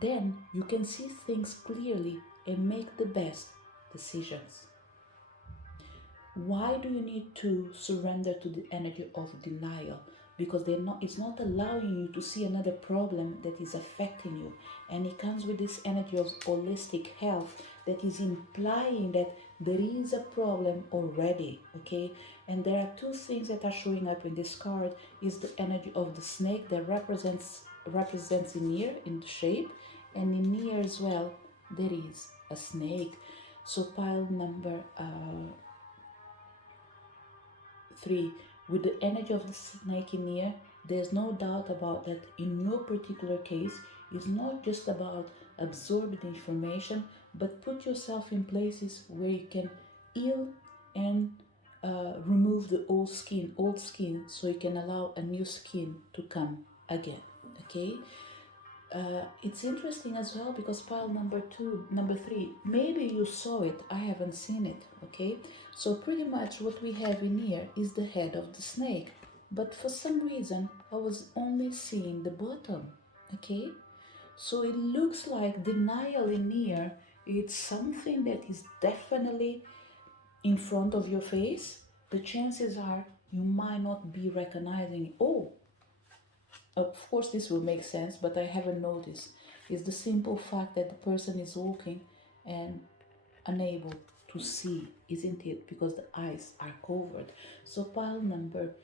Then you can see things clearly and make the best decisions. Why do you need to surrender to the energy of denial? Because it's not allowing you to see another problem that is affecting you. And it comes with this energy of holistic health that is implying that there is a problem already, okay? And there are two things that are showing up in this card is the energy of the snake that represents represents in here in the shape, and in here as well there is a snake. So pile number 3, with the energy of the snake in here, there's no doubt about that in your particular case, it's not just about absorbing information, but put yourself in places where you can heal and remove the old skin, so you can allow a new skin to come again. Okay, it's interesting as well because pile number 3, maybe you saw it, I haven't seen it. Okay, so pretty much what we have in here is the head of the snake, but for some reason I was only seeing the bottom. Okay, so it looks like denial in here. It's something that is definitely in front of your face. The chances are you might not be recognizing it. Oh, of course, this will make sense, but I haven't noticed. Is the simple fact that the person is walking and unable to see, isn't it? Because the eyes are covered. So, pile number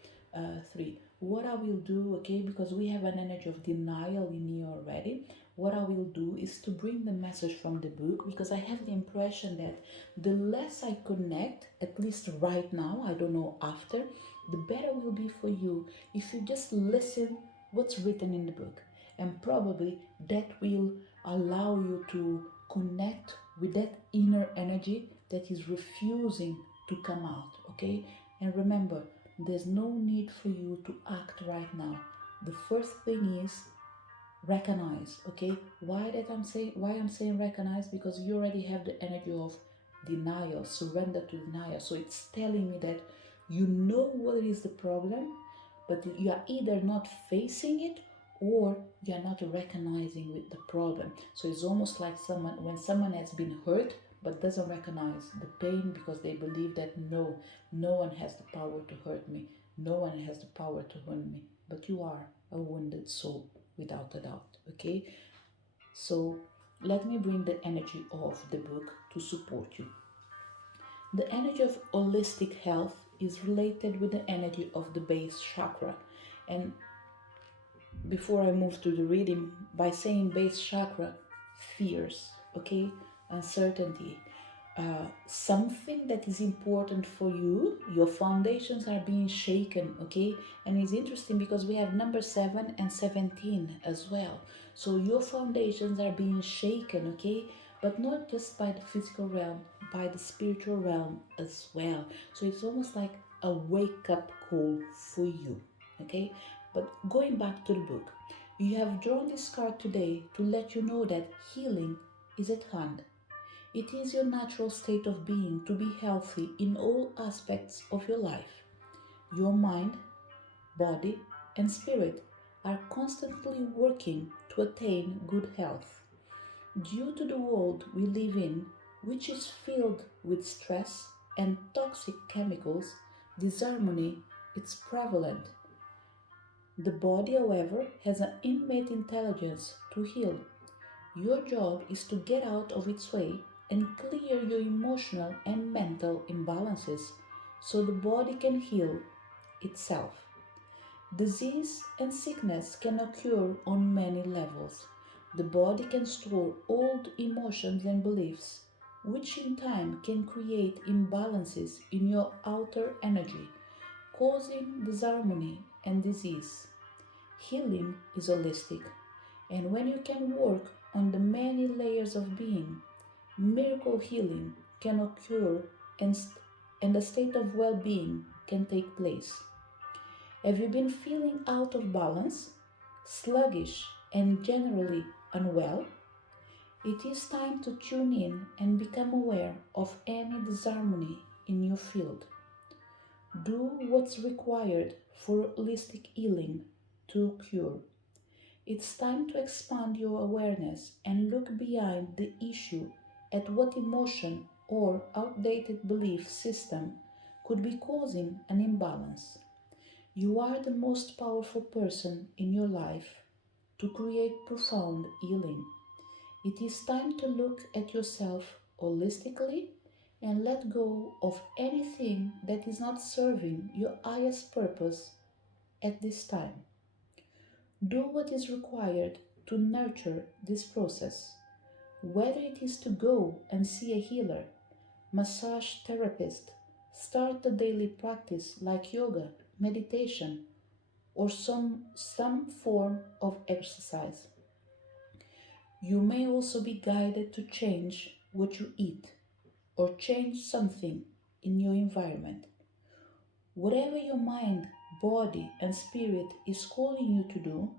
3. What I will do, okay, because we have an energy of denial in here already, what I will do is to bring the message from the book, because I have the impression that the less I connect, at least right now, I don't know after, the better will be for you if you just listen what's written in the book, and probably that will allow you to connect with that inner energy that is refusing to come out. Okay, and remember, there's no need for you to act right now. The first thing is recognize. Okay, why I'm saying recognize, because you already have the energy of denial, surrender to denial. So it's telling me that you know what is the problem, but you are either not facing it or you are not recognizing with the problem. So it's almost like someone, when someone has been hurt but doesn't recognize the pain, because they believe that no one has the power to hurt me, no one has the power to wound me, but you are a wounded soul without a doubt. Okay, so let me bring the energy of the book to support you. The energy of holistic health is related with the energy of the base chakra. And before I move to the reading, by saying base chakra, fears, okay, uncertainty, something that is important for you, your foundations are being shaken. Okay, and it's interesting because we have number 7 and 17 as well. So your foundations are being shaken. Okay, but not just by the physical realm, by the spiritual realm as well. So it's almost like a wake up call for you. Okay, but going back to the book, you have drawn this card today to let you know that healing is at hand. It is your natural state of being to be healthy in all aspects of your life. Your mind, body, and spirit are constantly working to attain good health. Due to the world we live in, which is filled with stress and toxic chemicals, disharmony is prevalent. The body, however, has an innate intelligence to heal. Your job is to get out of its way and clear your emotional and mental imbalances so the body can heal itself. Disease and sickness can occur on many levels. The body can store old emotions and beliefs, which in time can create imbalances in your outer energy, causing disharmony and disease. Healing is holistic, and when you can work on the many layers of being, miracle healing can occur, and a state of well being can take place. Have you been feeling out of balance, sluggish, and generally unwell? It is time to tune in and become aware of any disharmony in your field. Do what's required for holistic healing to cure. It's time to expand your awareness and look behind the issue at what emotion or outdated belief system could be causing an imbalance. You are the most powerful person in your life to create profound healing. It is time to look at yourself holistically and let go of anything that is not serving your highest purpose at this time. Do what is required to nurture this process, whether it is to go and see a healer, massage therapist, start a daily practice like yoga, meditation, or some form of exercise. You may also be guided to change what you eat or change something in your environment. Whatever your mind, body, and spirit is calling you to do,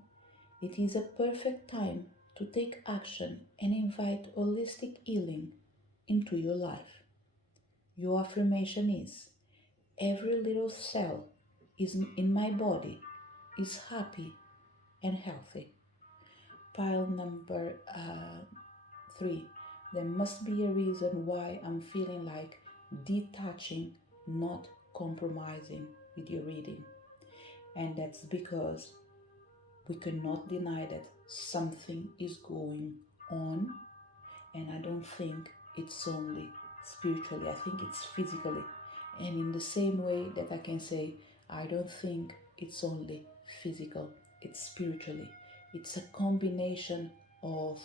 it is a perfect time to take action and invite holistic healing into your life. Your affirmation is: every little cell is in my body is happy and healthy. Pile number 3. There must be a reason why I'm feeling like detaching, not compromising with your reading. And that's because we cannot deny that something is going on, and I don't think it's only spiritually, I think it's physically. And in the same way that I can say, I don't think it's only physical, it's spiritually. It's a combination of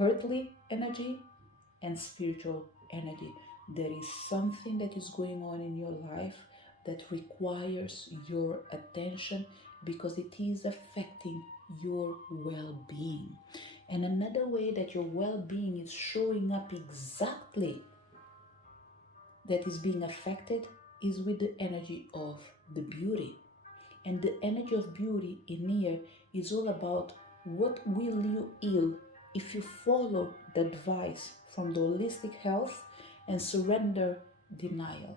earthly energy and spiritual energy. There is something that is going on in your life that requires your attention because it is affecting your well being. And another way that your well being is showing up exactly that is being affected is with the energy of the beauty. And the energy of beauty in here is all about what will you heal if you follow the advice from the holistic health and surrender denial.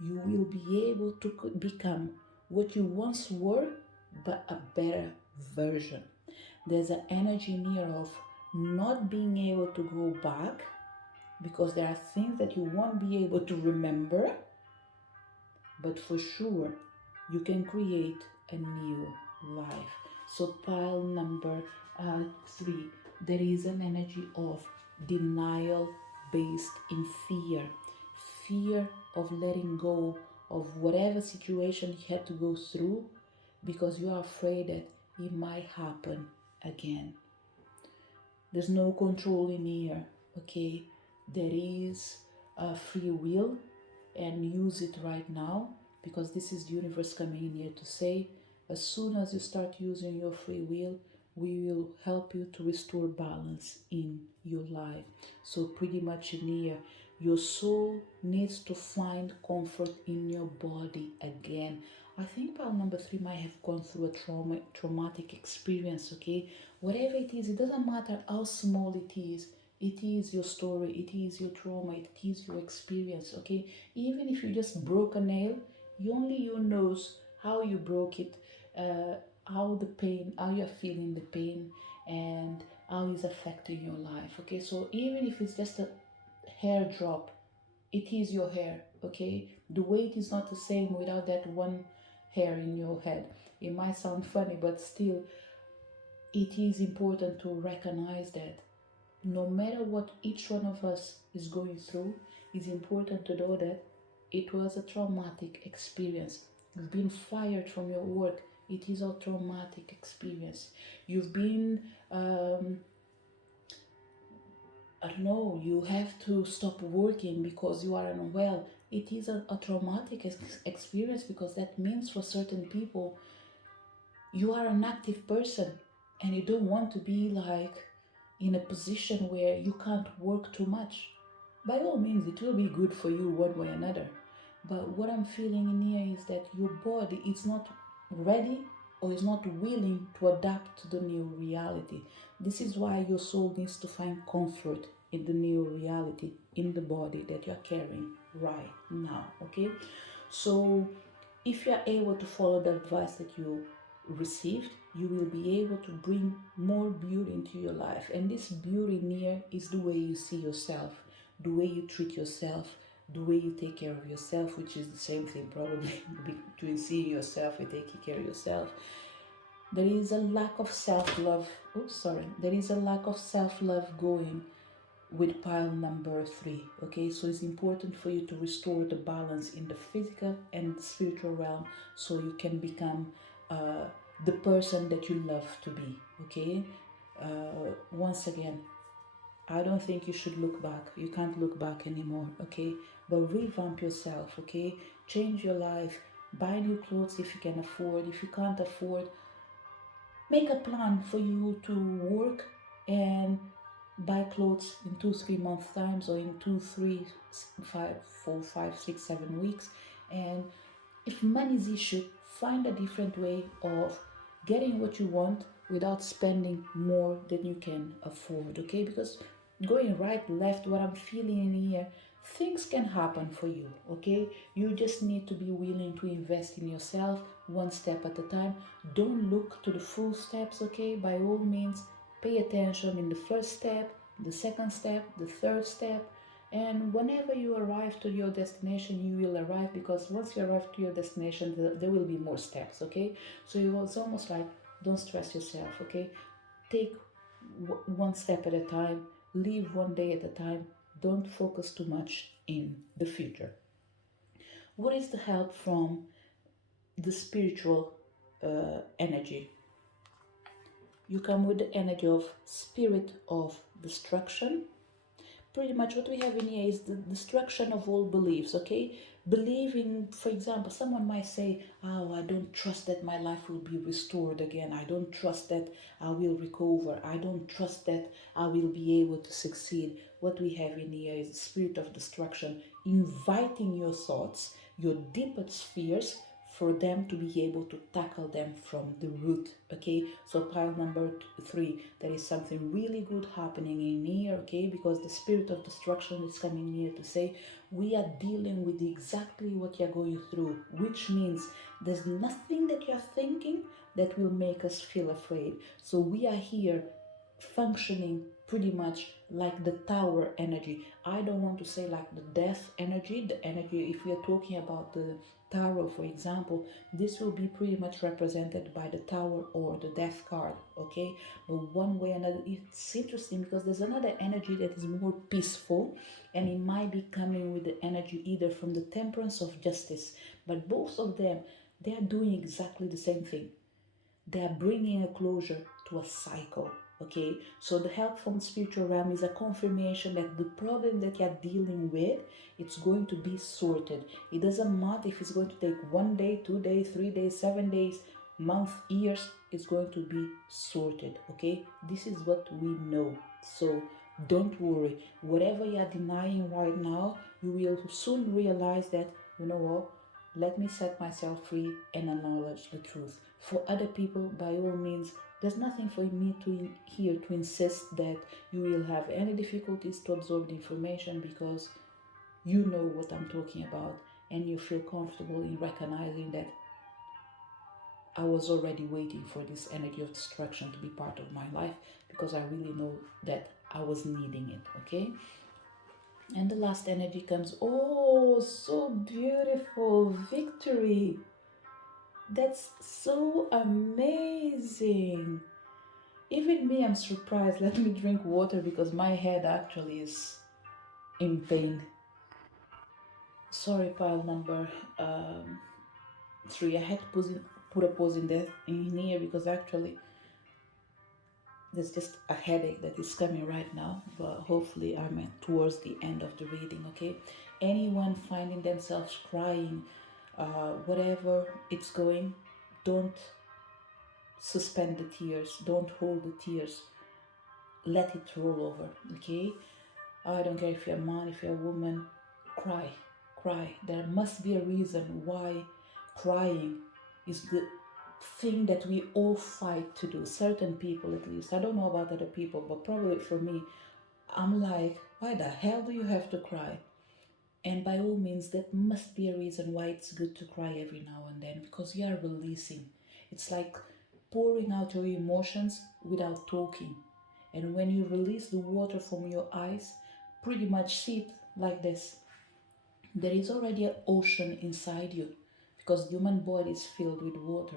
You will be able to become what you once were, but a better version. There's an energy in here of not being able to go back because there are things that you won't be able to remember, but for sure you can create a new life. So pile number 3, there is an energy of denial based in fear of letting go of whatever situation you had to go through because you are afraid that it might happen again. There's no control in here, okay? There is free will, and use it right now because this is the universe coming in here to say, as soon as you start using your free will, we will help you to restore balance in your life. So pretty much in here, your soul needs to find comfort in your body again. I think pile number 3 might have gone through a traumatic experience, okay? Whatever it is, it doesn't matter how small it is. It is your story, it is your trauma, it is your experience, okay? Even if you just broke a nail, only you knows how you broke it, how the pain, how you're feeling the pain, and how it's affecting your life, okay? So even if it's just a hair drop, it is your hair, okay? The weight is not the same without that one hair in your head. It might sound funny, but still, it is important to recognize that no matter what each one of us is going through, it's important to know that it was a traumatic experience. You've been fired from your work. It is a traumatic experience. You've been, I don't know, you have to stop working because you are unwell. It is a traumatic experience because that means for certain people, you are an active person and you don't want to be like in a position where you can't work too much. By all means, it will be good for you one way or another. But what I'm feeling in here is that your body is not ready or is not willing to adapt to the new reality. This is why your soul needs to find comfort in the new reality, in the body that you're carrying right now, okay? So if you're able to follow the advice that you received, you will be able to bring more beauty into your life. And this beauty near is the way you see yourself, the way you treat yourself, the way you take care of yourself, which is the same thing probably between seeing yourself and taking care of yourself. There is a lack of self-love. There is a lack of self-love going with pile number 3, okay? So it's important for you to restore the balance in the physical and the spiritual realm so you can become the person that you love to be. Okay, once again, I don't think you should look back. You can't look back anymore, okay? But revamp yourself, okay? Change your life. Buy new clothes if you can afford. If you can't afford, make a plan for you to work and buy clothes in 2 3 months times, or in 2 3 5 4 5 6 7 weeks. And if money is issue, find a different way of getting what you want without spending more than you can afford, okay? Because going right, left, what I'm feeling in here, things can happen for you, okay? You just need to be willing to invest in yourself one step at a time. Don't look to the full steps, okay? By all means, pay attention in the first step, the second step, the third step, and whenever you arrive to your destination, you will arrive, because once you arrive to your destination, there will be more steps, okay? So it's almost like, don't stress yourself, okay? Take one step at a time, live one day at a time. Don't focus too much in the future. What is the help from the spiritual energy? You come with the energy of spirit of destruction. Pretty much what we have in here is the destruction of all beliefs, okay? Believing, for example, someone might say, oh, I don't trust that my life will be restored again. I don't trust that I will recover. I don't trust that I will be able to succeed. What we have in here is the spirit of destruction, inviting your thoughts, your deepest fears, for them to be able to tackle them from the root, okay? So pile number 3, there is something really good happening in here, okay? Because the spirit of destruction is coming here to say, we are dealing with exactly what you're going through, which means there's nothing that you're thinking that will make us feel afraid. So we are here functioning pretty much like the tower energy. I don't want to say like the death energy, the energy, if we are talking about the tarot, for example, this will be pretty much represented by the tower or the death card, okay? But one way or another, it's interesting because there's another energy that is more peaceful, and it might be coming with the energy either from the temperance of justice. But both of them, they are doing exactly the same thing. They are bringing a closure to a cycle, okay? So the help from the spiritual realm is a confirmation that the problem that you're dealing with, it's going to be sorted. It doesn't matter if it's going to take 1 day, 2 days, 3 days, 7 days, month, years, it's going to be sorted, okay? This is what we know. So don't worry. Whatever you're denying right now, you will soon realize that, you know what, let me set myself free and acknowledge the truth. For other people, by all means, there's nothing for me to here to insist that you will have any difficulties to absorb the information, because you know what I'm talking about, and you feel comfortable in recognizing that I was already waiting for this energy of destruction to be part of my life, because I really know that I was needing it, okay? And the last energy comes, oh, so beautiful, victory. That's so amazing. Even me, I'm surprised. Let me drink water because my head actually is in pain. Sorry, pile number 3. I had to put a pause in that in here because actually there's just a headache that is coming right now. But hopefully I'm towards the end of the reading. Okay, anyone finding themselves crying, whatever it's going, don't suspend the tears. Don't hold the tears. Let it roll over. Okay, I don't care if you're a man, if you're a woman, cry, cry. There must be a reason why crying is the thing that we all fight to do. Certain people, at least. I don't know about other people, but probably for me, I'm like, why the hell do you have to cry? And by all means, that must be a reason why it's good to cry every now and then, because you are releasing. It's like pouring out your emotions without talking. And when you release the water from your eyes, pretty much see it like this. There is already an ocean inside you, because the human body is filled with water.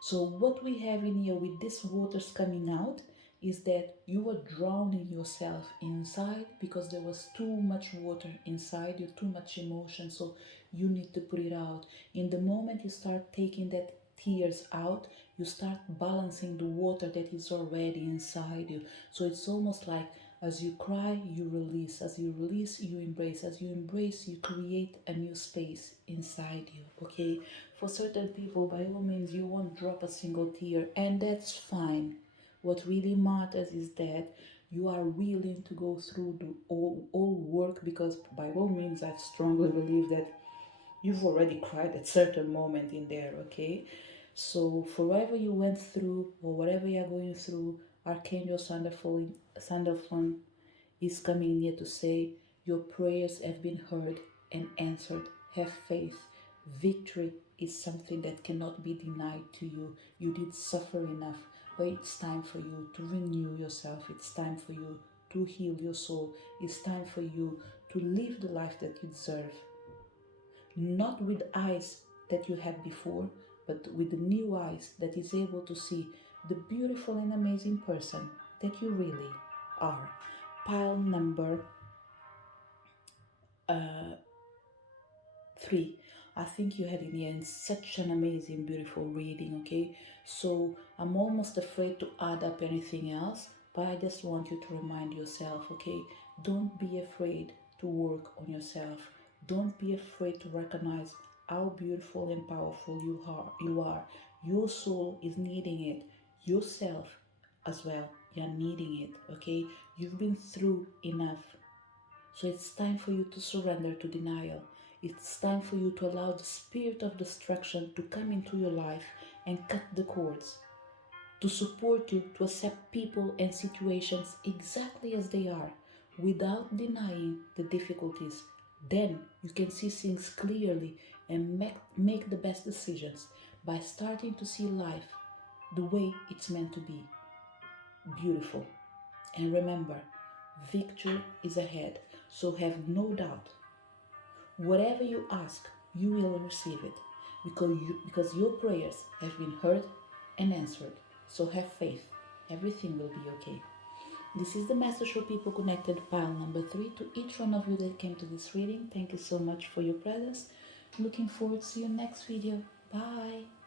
So what we have in here with this waters coming out is that you were drowning yourself inside because there was too much water inside you, too much emotion. So you need to put it out. In the moment you start taking that tears out, you start balancing the water that is already inside you. So it's almost like as you cry, you release. As you release, you embrace. As you embrace, you create a new space inside you. Okay? For certain people, by all means, you won't drop a single tear, and that's fine. What really matters is that you are willing to go through the all work, because by all means, I strongly believe that you've already cried at certain moment in there. Okay, so for whatever you went through or whatever you're going through, Archangel Sandalphon is coming here to say your prayers have been heard and answered. Have faith. Victory is something that cannot be denied to you. You did suffer enough, but it's time for you to renew yourself. It's time for you to heal your soul. It's time for you to live the life that you deserve, not with eyes that you had before, but with the new eyes that is able to see the beautiful and amazing person that you really are. Pile number uh, 3. I think you had in the end such an amazing, beautiful reading, okay? So I'm almost afraid to add up anything else, but I just want you to remind yourself, okay? Don't be afraid to work on yourself. Don't be afraid to recognize how beautiful and powerful you are. Your soul is needing it. Yourself as well. You're needing it, okay? You've been through enough. So it's time for you to surrender to denial. It's time for you to allow the spirit of destruction to come into your life and cut the cords, to support you to accept people and situations exactly as they are without denying the difficulties. Then you can see things clearly and make the best decisions by starting to see life the way it's meant to be, beautiful. And remember, victory is ahead, so have no doubt. Whatever you ask, you will receive it, because your prayers have been heard and answered. So have faith. Everything will be okay. This is the message for people connected, pile number 3. To each one of you that came to this reading, thank you so much for your presence. Looking forward to your next video. Bye.